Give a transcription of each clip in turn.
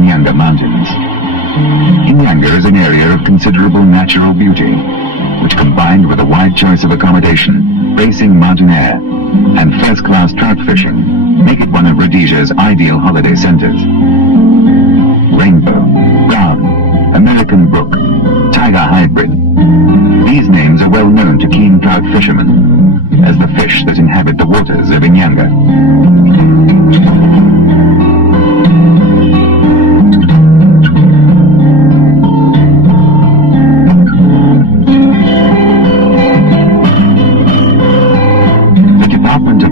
Inyanga Mountains. Inyanga is an area of considerable natural beauty, which combined with a wide choice of accommodation, bracing mountain air, and first-class trout fishing, make it one of Rhodesia's ideal holiday centers. Rainbow, brown, American brook, tiger hybrid. These names are well known to keen trout fishermen as the fish that inhabit the waters of Inyanga.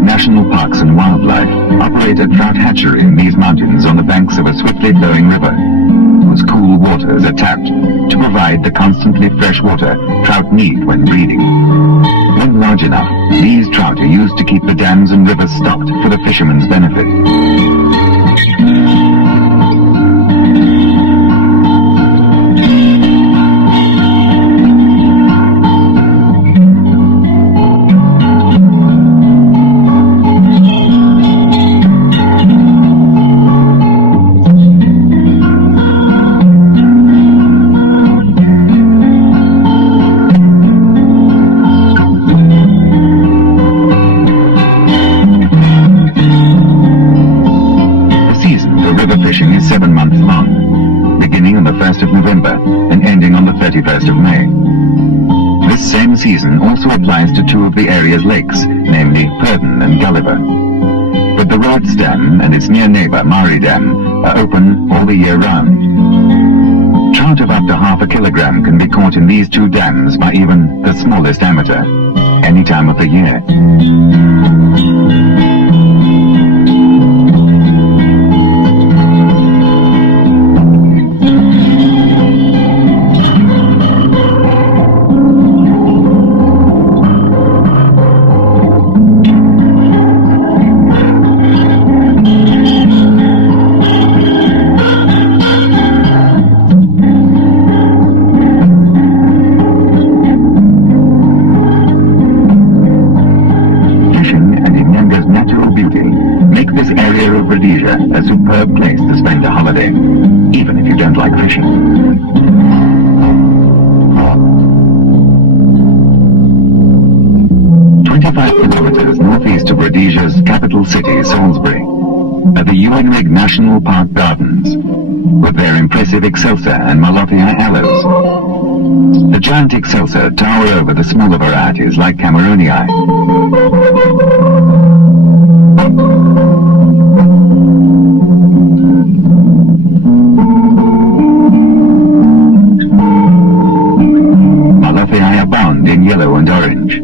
National Parks and Wildlife operate a trout hatchery in these mountains on the banks of a swiftly flowing river, whose cool waters are tapped to provide the constantly fresh water trout need when breeding. When large enough, these trout are used to keep the dams and rivers stocked for the fishermen's benefit. Fishing is 7 months long, beginning on the 1st of November and ending on the 31st of May. This same season also applies to two of the area's lakes, namely Purden and Gulliver. But the Rhodes Dam and its near neighbor Mari Dam are open all the year round. Trout of up to half a kilogram can be caught in these two dams by even the smallest amateur, any time of the year. Rhodesia, a superb place to spend a holiday, even if you don't like fishing. Kilometers northeast of Rhodesia's capital city, Salisbury, are the Uinrig National Park Gardens, with their impressive excelsa and majortiy aloes. The giant excelsa tower over the smaller varieties like Cameronii. Majortiy abound in yellow and orange.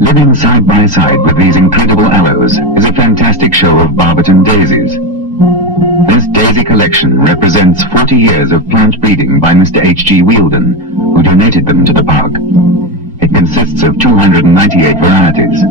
Living side by side with these incredible aloes is a fantastic show of Barberton daisies. This daisy collection represents 40 years of plant breeding by Mr. H.G. Wheeldon, who donated them to the park. It consists of 298 varieties.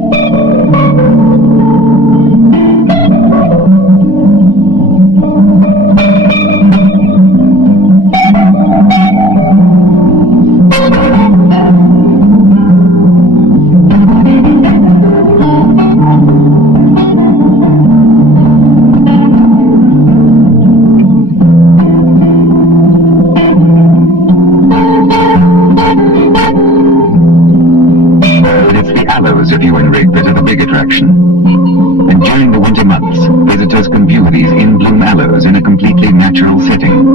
Of Uinrig that are the big attraction. And during the winter months, visitors can view these in-bloom aloes in a completely natural setting.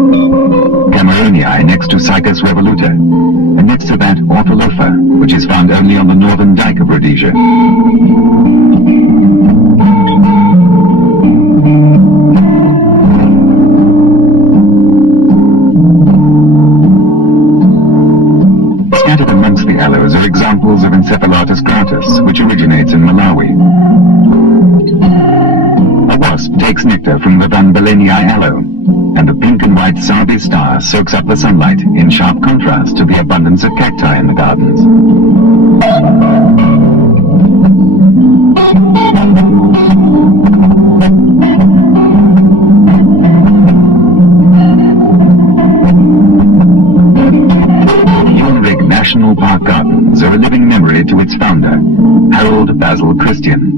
Cameronii next to Cycas revoluta, and next to that Ortholofa, which is found only on the northern dike of Rhodesia. Scattered amongst the aloes are examples of Encephalatus gratus, which originates in Malawi. A wasp takes nectar from the Van Belenii aloe, and the pink and white Sabi star soaks up the sunlight in sharp contrast to the abundance of cacti in the gardens. National Park Gardens are a living memory to its founder, Harold Basil Christian.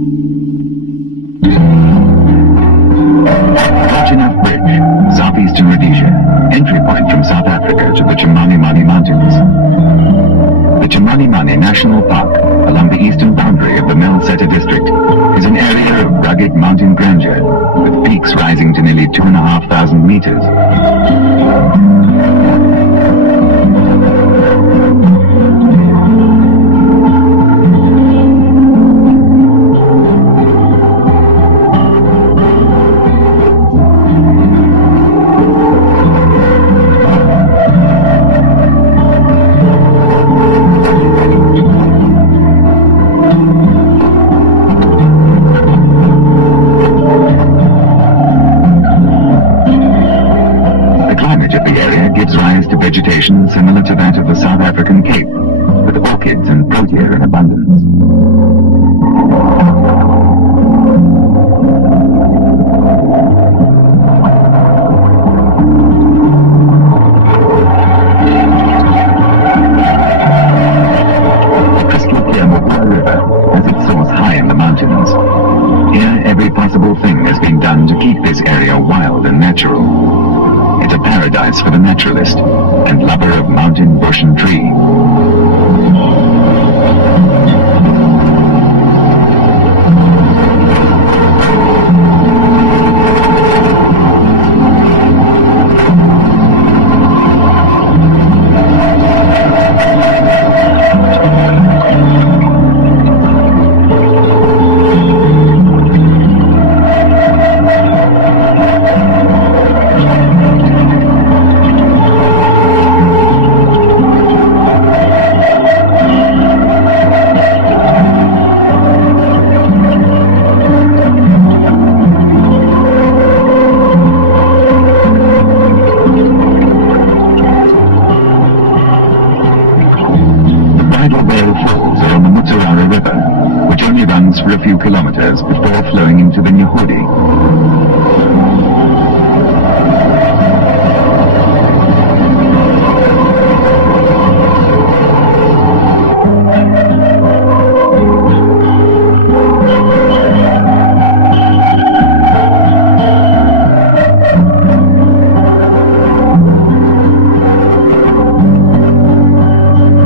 entry point from South Africa to the Chimanimani Mountains. The Chimanimani National Park, along the eastern boundary of the Melsetja district, is an area of rugged mountain grandeur, with peaks rising to nearly 2,500 meters. Vegetation similar to that of the South African Cape, with orchids and protea in abundance. The crystal clear Limpopo River has its source high in the mountains. Here every possible thing has been done to keep this area wild and natural. It's a paradise for the naturalist and lover of mountain, bush and tree. For a few kilometers before flowing into the Nyahudi.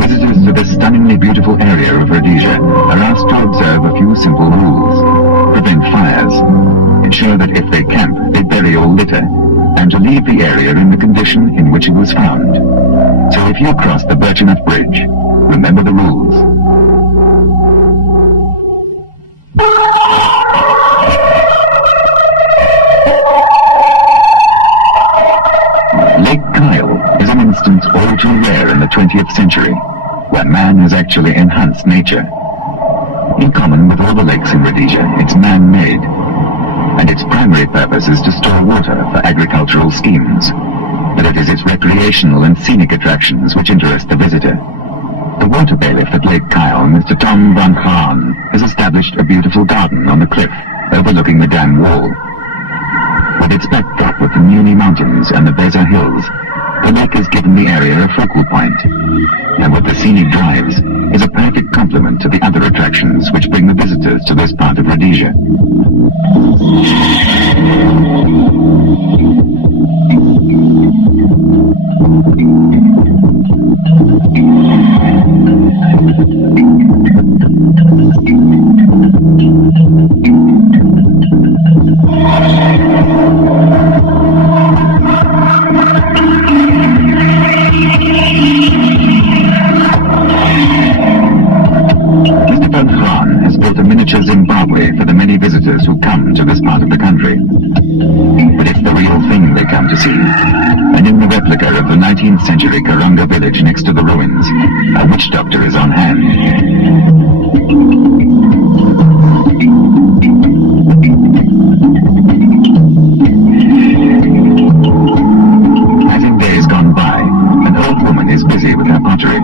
Visitors to this stunningly beautiful area of Rhodesia are asked to observe a few simple rules. Prevent fires, ensure that if they camp, they bury all litter, and to leave the area in the condition in which it was found. So if you cross the Birchenough Bridge, remember the rules. Lake Kyle is an instance all too rare in the 20th century, where man has actually enhanced nature. In common with all the lakes in Rhodesia, it's man-made, and its primary purpose is to store water for agricultural schemes, but it is its recreational and scenic attractions which interest the visitor. The water bailiff at Lake Kyle, Mr. Tom van Haan, has established a beautiful garden on the cliff overlooking the dam wall. With its backdrop of the Muni Mountains and the Beza Hills, the lake has given the area a focal point, and with the scenic drives, is a perfect complement to the other attractions which bring the visitors to this part of Rhodesia. Zimbabwe for the many visitors who come to this part of the country. But it's the real thing they come to see. And in the replica of the 19th century Karanga village next to the ruins, a witch doctor is on hand. As in days gone by, an old woman is busy with her pottery.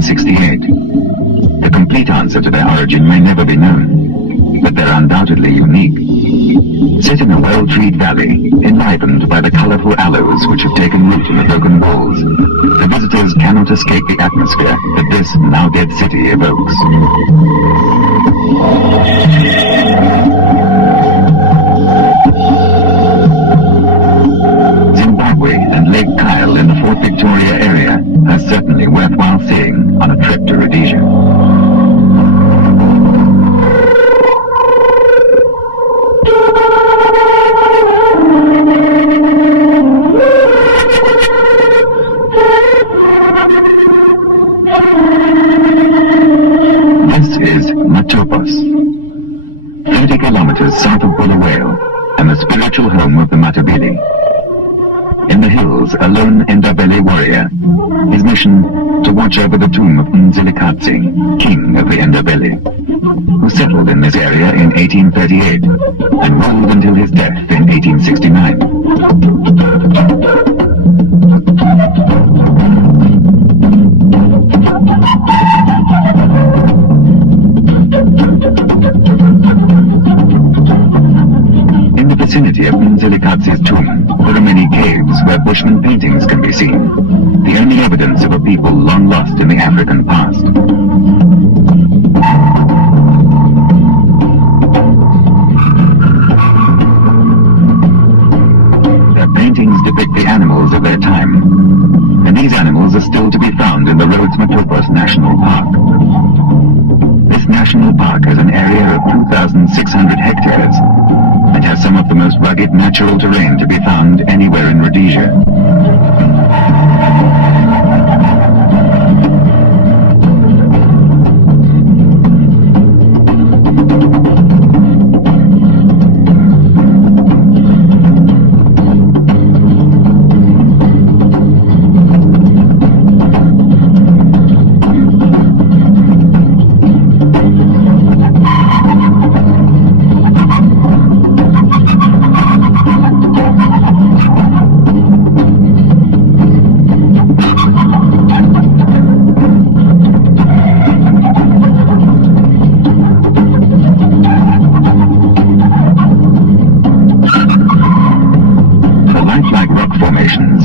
1968. The complete answer to their origin may never be known, but they're undoubtedly unique. Set in a well-treed valley, enlivened by the colorful aloes which have taken root in the broken walls, the visitors cannot escape the atmosphere that this now-dead city evokes. Zimbabwe and Lake Kyle in the Fort Victoria area are certainly worthwhile seeing on a trip to Rhodesia. Matopos, 30 kilometers south of Bulawayo, and the spiritual home of the Matabele. In the hills, a lone Ndebele warrior, his mission to watch over the tomb of Mzilikatsi, king of the Ndebele, who settled in this area in 1838 and ruled until his death in 1869. In the vicinity of Mzilikatsi's tomb, there are many caves where Bushman paintings can be seen, the only evidence of a people long lost in the African past. Their paintings depict the animals of their time, and these animals are still to be found in the Rhodes Matopos National Park. This national park has an area of 2,600 hectares and has some of the most rugged natural terrain to be found anywhere in Rhodesia.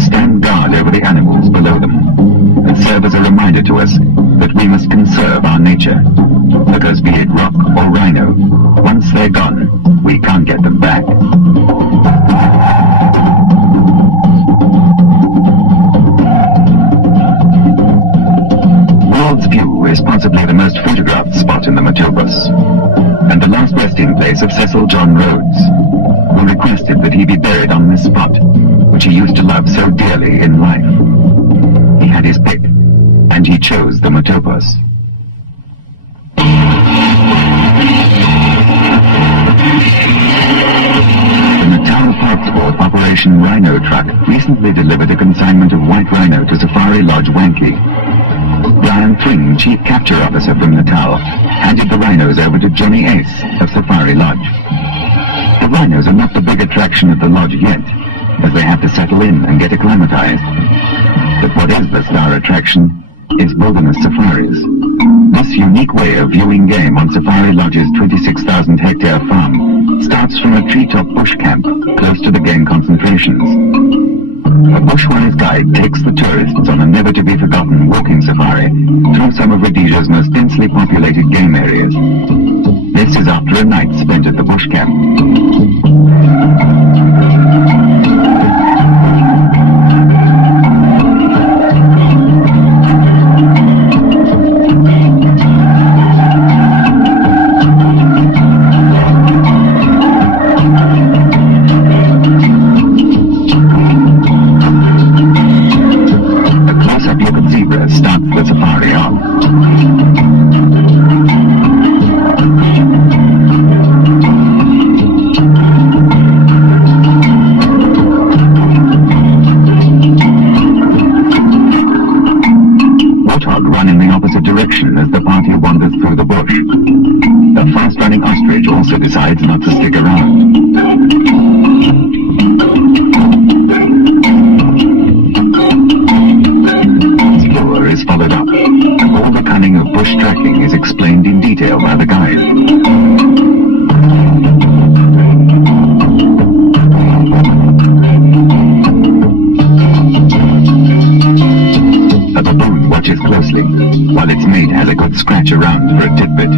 Stand guard over the animals below them and serve as a reminder to us that we must conserve our nature, because be it rock or rhino, once they're gone, we can't get them back. World's View is possibly the most photographed spot in the Matopos, and the last resting place of Cecil John Rhodes, who requested that he be buried on this spot, which he used to love so dearly in life. He had his pick, and he chose the Matopos. The Natal Passport Operation Rhino truck recently delivered a consignment of white rhino to Safari Lodge Wankie. Brian Thring, Chief Capture Officer from Natal, handed the rhinos over to Johnny Ace of Safari Lodge. The rhinos are not the big attraction at the lodge yet, as they have to settle in and get acclimatized. But what is the star attraction is wilderness safaris. This unique way of viewing game on Safari Lodge's 26,000-hectare farm starts from a treetop bush camp close to the game concentrations. A bushwise guide takes the tourists on a never-to-be-forgotten walking safari through some of Rhodesia's most densely populated game areas. This is after a night spent at the bush camp. Starts the safari on. Warthog run in the opposite direction as the party wanders through the bush. The fast-running ostrich also decides not to stick around. Is followed up, and all bush tracking is explained in detail by the guide. A baboon watches closely, while its mate has a good scratch around for a tidbit.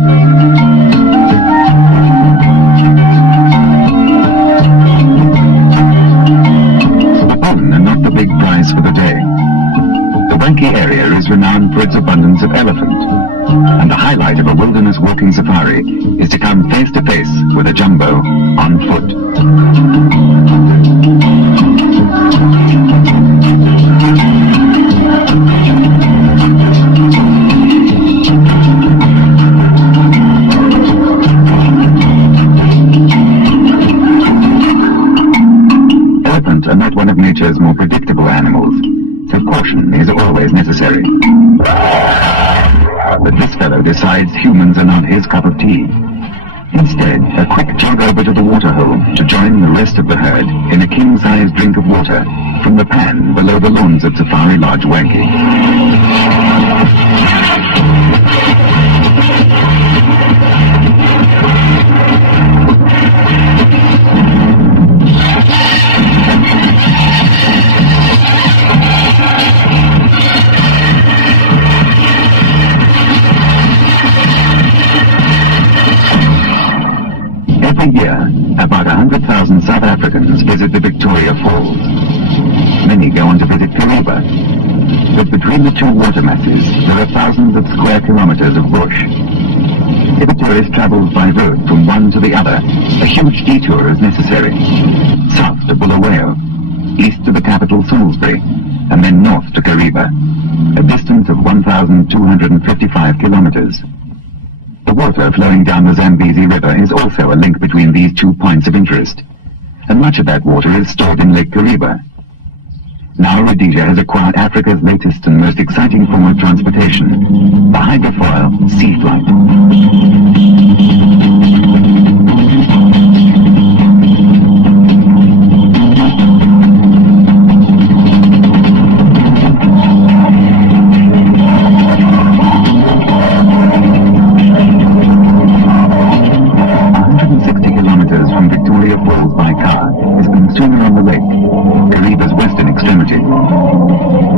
Baboon are not the big prize for the day. The Wankie area is renowned for its abundance of elephant, and the highlight of a wilderness walking safari is to come face to face with a jumbo on foot. Elephants are not one of nature's more predictable animals, so caution is always necessary. But this fellow decides humans are not his cup of tea. Instead, a quick jog over to the waterhole to join the rest of the herd in a king-sized drink of water from the pan below the lawns at Safari Lodge Wankie. Every year, about 100,000 South Africans visit the Victoria Falls. Many go on to visit Kariba, but between the two water masses, there are thousands of square kilometers of bush. If a tourist travels by road from one to the other, a huge detour is necessary. South to Bulawayo, east to the capital Salisbury, and then north to Kariba, a distance of 1,255 kilometers. The water flowing down the Zambezi River is also a link between these two points of interest, and much of that water is stored in Lake Kariba. Now Rhodesia has acquired Africa's latest and most exciting form of transportation, the hydrofoil sea flight.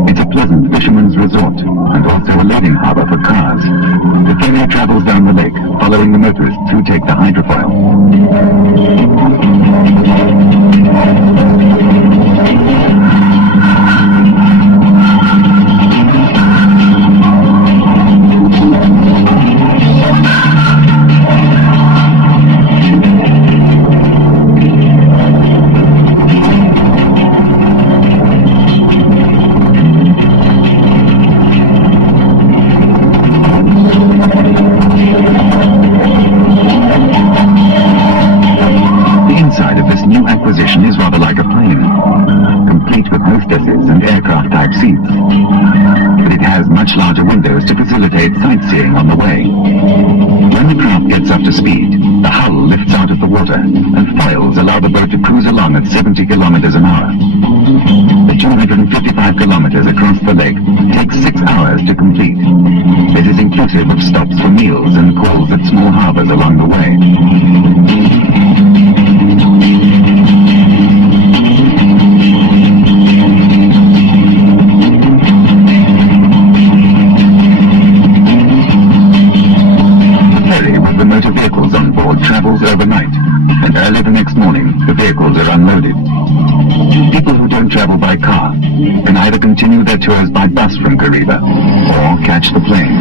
It's a pleasant fisherman's resort and also a loading harbour for cars. The ferry travels down the lake, following the motorists who take the hydrofoil. Acquisition is rather like a plane, complete with hostesses and aircraft-type seats. But it has much larger windows to facilitate sightseeing on the way. When the craft gets up to speed, the hull lifts out of the water, and foils allow the boat to cruise along at 70 kilometers an hour. The 255 kilometers across the lake takes 6 hours to complete. This is inclusive of stops for meals and calls at small harbors along the way. Motor vehicles on board travels overnight, and early the next morning the vehicles are unloaded. People who don't travel by car can either continue their tours by bus from Kariba or catch the plane.